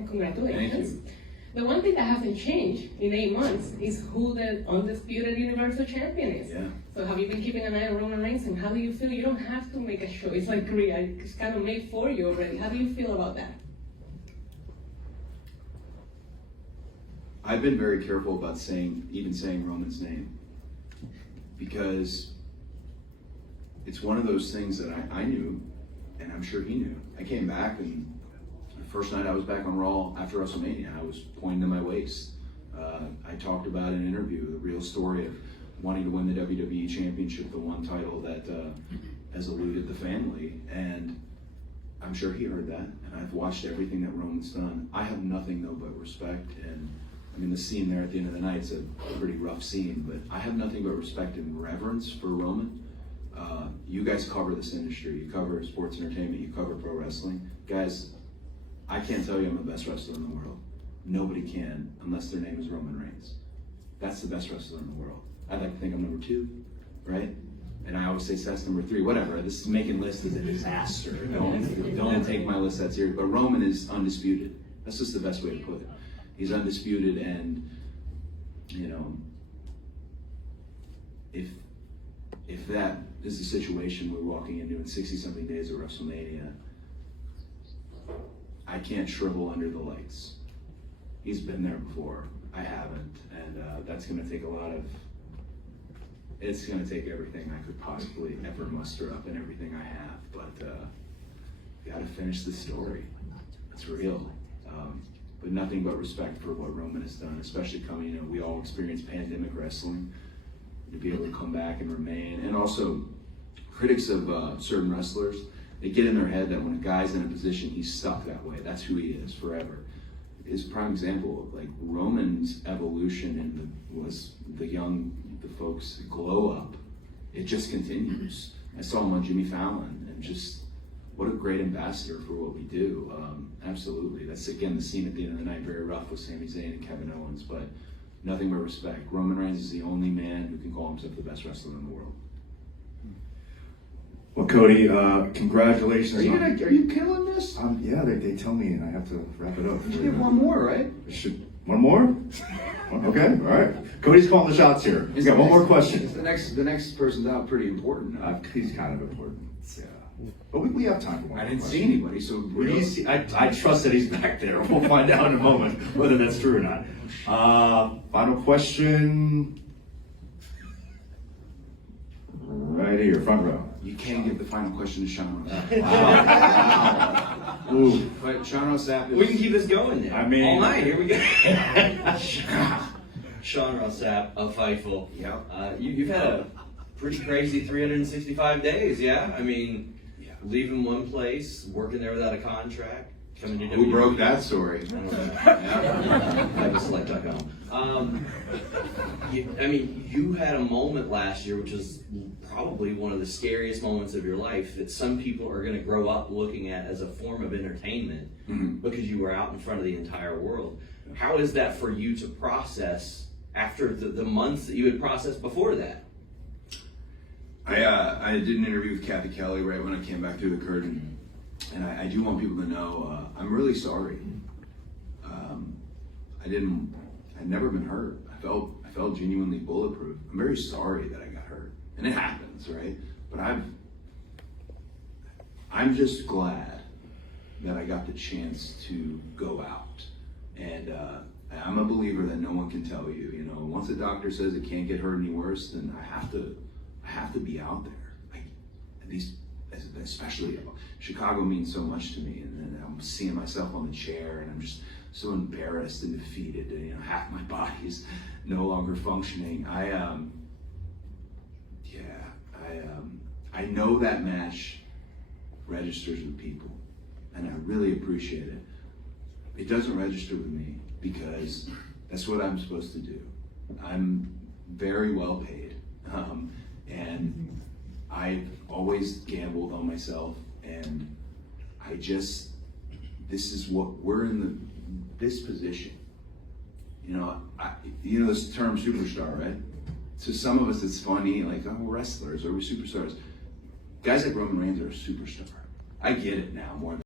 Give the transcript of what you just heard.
and congratulations. Thank you. The one thing that hasn't changed in 8 months is who the undisputed Universal Champion is. Yeah. So have you been keeping an eye on Roman Reigns, and how do you feel? You don't have to make a show. It's like Korea. It's kind of made for you already. How do you feel about that? I've been very careful about saying Roman's name, because it's one of those things that I knew, and I'm sure he knew. I came back, and the first night I was back on Raw after WrestleMania, I was pointing to my waist. I talked about in an interview the real story of wanting to win the WWE Championship, the one title that has eluded the family, and I'm sure he heard that, and I've watched everything that Roman's done. I have nothing though but respect, and I mean the scene there at the end of the night is a pretty rough scene, but I have nothing but respect and reverence for Roman. You guys cover this industry, you cover sports entertainment, you cover pro wrestling. Guys, I can't tell you I'm the best wrestler in the world. Nobody can, unless their name is Roman Reigns. That's the best wrestler in the world. I'd like to think I'm number 2, right? And I always say Seth's number 3, whatever. This is making lists is a disaster. Don't take my list that serious. But Roman is undisputed. That's just the best way to put it. He's undisputed, and you know, if that is the situation we're walking into in 60-something days of WrestleMania, I can't shrivel under the lights. He's been there before. I haven't, and that's going to take a lot of. It's going to take everything I could possibly ever muster up and everything I have, but got to finish the story. It's real. But nothing but respect for what Roman has done, especially coming, you know, we all experienced pandemic wrestling, to be able to come back and remain. And also, critics of certain wrestlers, they get in their head that when a guy's in a position, he's stuck that way. That's who he is forever. Is a prime example of like Roman's evolution was the folks glow up. It just continues. I saw him on Jimmy Fallon, and just what a great ambassador for what we do. Absolutely. That's again the scene at the end of the night, very rough with Sami Zayn and Kevin Owens, but nothing but respect. Roman Reigns is the only man who can call himself the best wrestler in the world. Well, Cody, congratulations. Are you killing this? Yeah, they tell me, and I have to wrap it up. You should get one more, right? One more? Okay, all right. Cody's calling the shots here. We got one more question. The next person's out pretty important. He's kind of important. Yeah. But we have time for one. I didn't see anybody, so I trust that he's back there. We'll find out in a moment whether that's true or not. Final question. Right here, front row. You can't give the final question to Sean Ross. Wow. Ooh. But Sean Ross Sapp is... We can keep this going then. I mean... all night, here we go. Sean Ross Sapp of Fightful. Yep. You've had a pretty crazy 365 days, yeah? I mean, leaving one place, working there without a contract, coming to WWE. Who broke that story? I don't know. I was select.com. I mean, you had a moment last year, which was probably one of the scariest moments of your life that some people are going to grow up looking at as a form of entertainment because you were out in front of the entire world. How is that for you to process after the months that you had processed before that? I did an interview with Kathy Kelly right when I came back through the curtain, and I do want people to know I'm really sorry. I'd never been hurt. I felt genuinely bulletproof. I'm very sorry that I got hurt, and it happens, right? But I'm just glad that I got the chance to go out, and I'm a believer that no one can tell you. You know, once a doctor says it can't get hurt any worse, then I have to be out there. Like, at least, especially Chicago means so much to me, and then I'm seeing myself on the chair, and I'm just so embarrassed and defeated. You know, half my body is no longer functioning. I know that match registers with people, and I really appreciate it. It doesn't register with me because that's what I'm supposed to do. I'm very well paid, and I've always gambled on myself, and this is what we're in this position. You know, you know this term superstar, right? To some of us it's funny, like, oh, we're wrestlers, or we're superstars. Guys like Roman Reigns are a superstar. I get it now more than